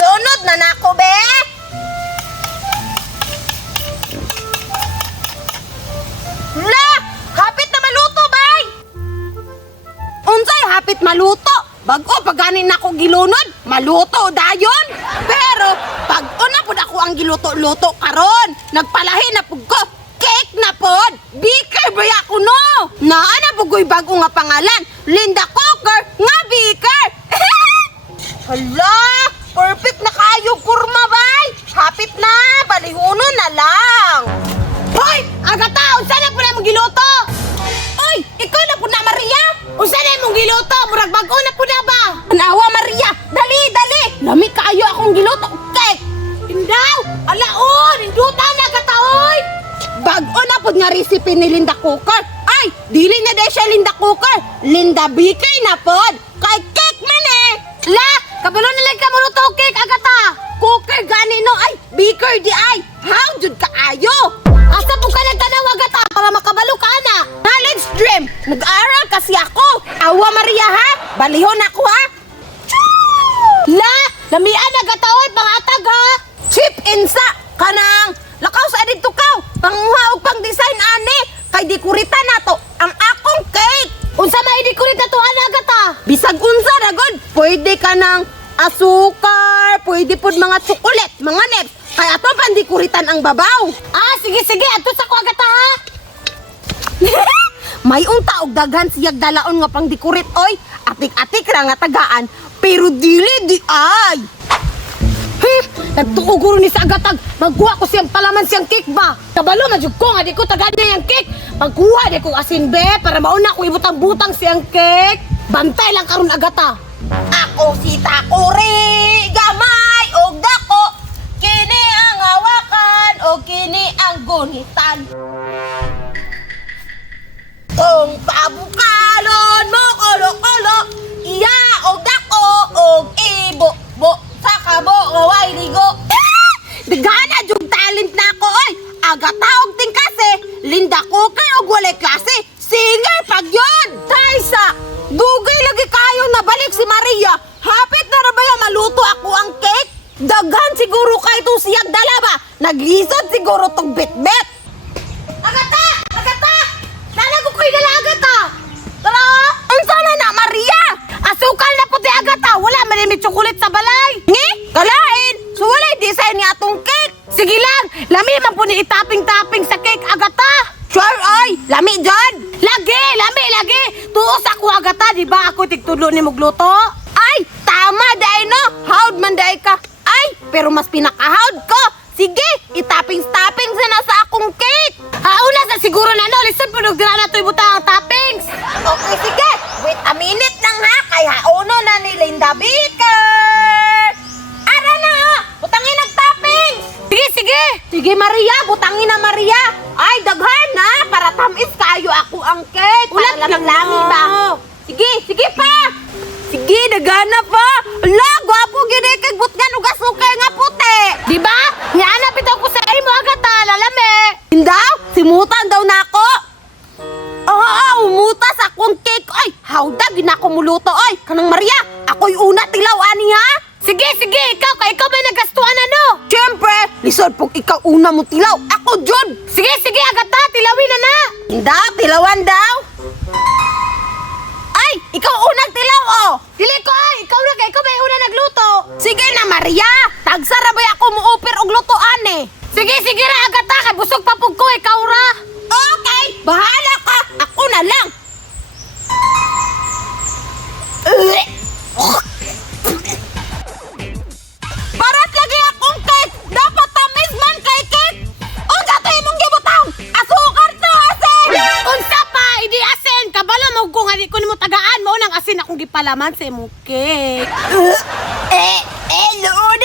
Lunod na nako, be! La! Hapit na maluto, bay! Unsay hapit maluto? Bago paganin na ko gilunod, maluto dayon. Pero pag una pud ako ang giluto-luto karon, nagpalahi na pud ko. Cake na pod. Beaker ba ako no? Naa na pugoy bago nga pangalan. Linda Cooker nga Beaker. Hala, perfect na kayo kurma bay. Hapit na, balihuno na lang. Hoy, Agata, unsa na pud mo giluto? Oy, ikaw na pud na Maria. Unsa na mong giluto? Murag bag-o na pud na ba? Anawa Maria, dali dali. Lami kayo akong giluto. Cake. Indaw, alaon, indutan na kataoy. Bag-o na pud nga recipe ni Linda Cooker. Ay, dili na day siya Linda Cooker. Linda Beaker na pod. Kay cake man eh. La, kabalo na lang ka maluto cake, Agata. Cooker gani no, ay, Beaker di ay. How jud ka ayo? Asa po ka nagtanaw, Agata, para makabalo ka na. Knowledge dream, nag-aral kasi ako. Awa Maria ha, balihon ako ha. La, lamian Agata, oy, pangatag ha. Chip insa, kanang, lakaw sa edit tukaw. Panguha o pang design ani, kay dekorita na to, ang akong cake. Unsa may dekorita to, Agata? Bisag unsa na god, pwede ka ng asukar, pwede pod mga tsukulit, mga neps. Kaya ato pandikuritan ang babaw. Ah, sige, ato sa ko Agata ha. May unta og daghan siyag dalaon nga pang dikurit oy. Atik-atik ra nga tagaan, pero dili di ay. Nagtuo guro ni sa Agatag, magkuha ko siyang palaman siyang cake ba? Kabalo majud ko nga di ko tagaan niya yung cake. Magkuha di ko asin be para mauna ko ibutang-butang siyang cake. Bantay lang karon Agata. Ako si Takuri, gamay og dako. Kini ang hawakan o kini ang gunitan. Kung pabukalon mo kolo-kolo, iya og dako og ibo-bo sa kabo ngaway ligo. Dagana jud talent na ako oy. Agata og tingkase, Linda Cooker og walay klase. Singer pag yun. Taysa, dugay lagi kayo nabalik si Maria. Hapit na ra ba maluto ako ang cake? Daghan siguro kay to siyang dalaba. Naglisod siguro tong bit-bit. Agata! Agata! Lalago ko'y dala Agata! Tara! Unsa na Maria? Asukal na puti Agata. Wala man may tsukulit sa balay. Ngi? Kalain! So wala design ni atong cake. Sige lang, lami man po ni itaping-taping sa cake Agata. Sure ay! Lami dyan! Lagi! Tuos ako Agata, di ba ako tigtulo ni Mugluto? Ay! Tama dahi no! Howd man dahi ka! Ay! Pero mas pinaka-howd ko! Sige! Itapings-tapings na sa akong cake! Hauna sa siguro na no! Listen po nagdira na ito ibutang ang toppings! Okay, sige! Wait a minute lang ha! Kaya hauno na ni Linda Beaker! Ara na ha! Butangin ang toppings! Sige! Sige Maria! Butangin na Maria! Ay! Daghan ha! Para tamis kayo ako ang cake! Ulat lang ba? Sige pa! Sige, nagana pa! Ala, gwapo gini kay butgan ug asukay nga puti! Di ba? Nianap ito ko sa imo Agata, lalame! Hindaw, simutan daw nako! Umutas akong cake! Ay, hawda, ginako muluto, ay! Kanang Maria, ako'y una tilaw, ani ha? Sige, ikaw may nagastuan ano? Siyempre, lisod pong ikaw una mo tilaw, ako Jud! Sige, Agata, tilawin na na! Hindaw, tilawan daw! Ay, ikaw unang tilaw, oh! Dili ko, ay! Ikaw may una nagluto! Sige na, Maria! Tagsara ba ako muupir og lutoan eh? Sige ra, Agata! Kay busog papug ko, ikaw ra! Okay! Bahala ka! Ako na lang! Parat lagi akong cake! Dapat tamis man kay cake! Unsa to imong gibutang? Asukar to, asin! Unsa pa? Idi asin! Kabalo mo kung hindi ko nimo tagaan mo nang asin akong gipalaman sa imong cake. Luon